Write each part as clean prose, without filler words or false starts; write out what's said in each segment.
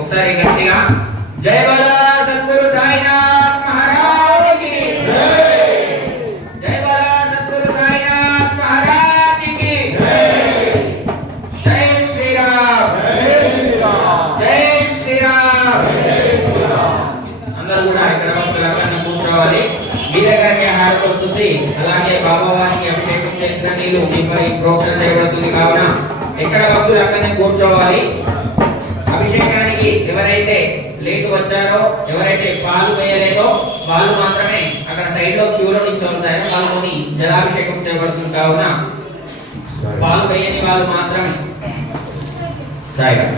ఒకసారి గట్టిగా జై బోలో సద్గురు సాయినాథ్ మహారాజ్ కి జై జై బోలో సద్గురు సాయినాథ్ మహారాజ్ కి జై శ్రీరామ్ జై శ్రీరామ్ అందరూ కూడా ఇక్కడ భక్తులందరూ కూర్చోవాలి. మీ దగ్గరికి హారతి వస్తుంది. అలాగే బాబావారికి అభిషేకం చేసిన నీళ్లు మీపై ప్రోక్షణ చేయబడుతుంది. కావున ఇక్కడ భక్తులు అక్కడనే కూర్చోవాలి. అభిషేకానికి ఎవరైతే లేట్ వచ్చారో, ఎవరైతే పాలు వేయలేదో వాళ్ళు మాత్రమే అక్కడ సైడ్ లో క్యూలో నిల్చోవాల్సిన వాళ్ళని జలాభిషేకం చేయబడుతుంది. కావున పాలు వేయని వాళ్ళు మాత్రమే సాయిగా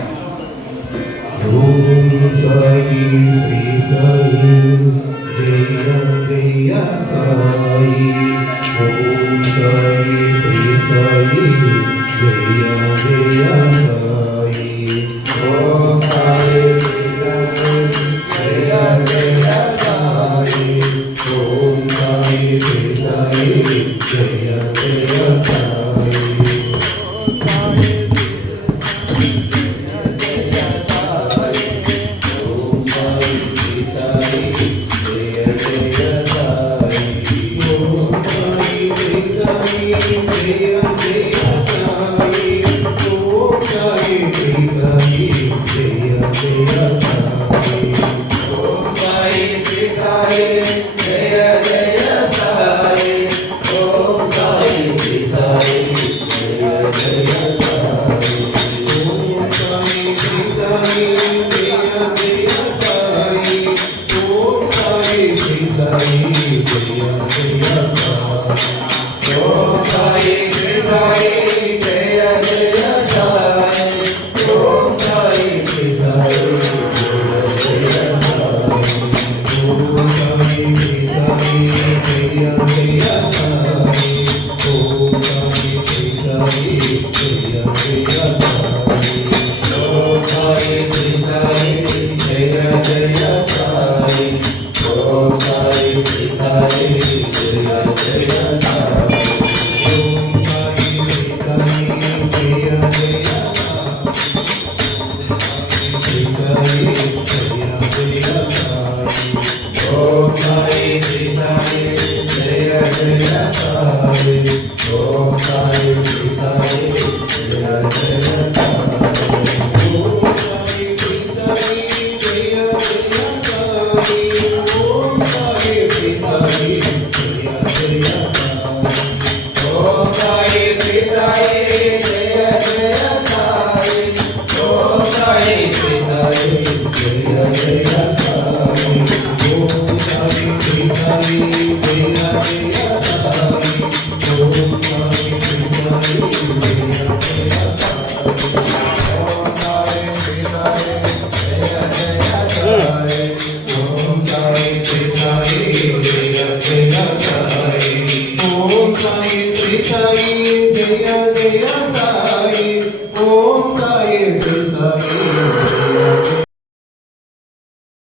Jaya Jaya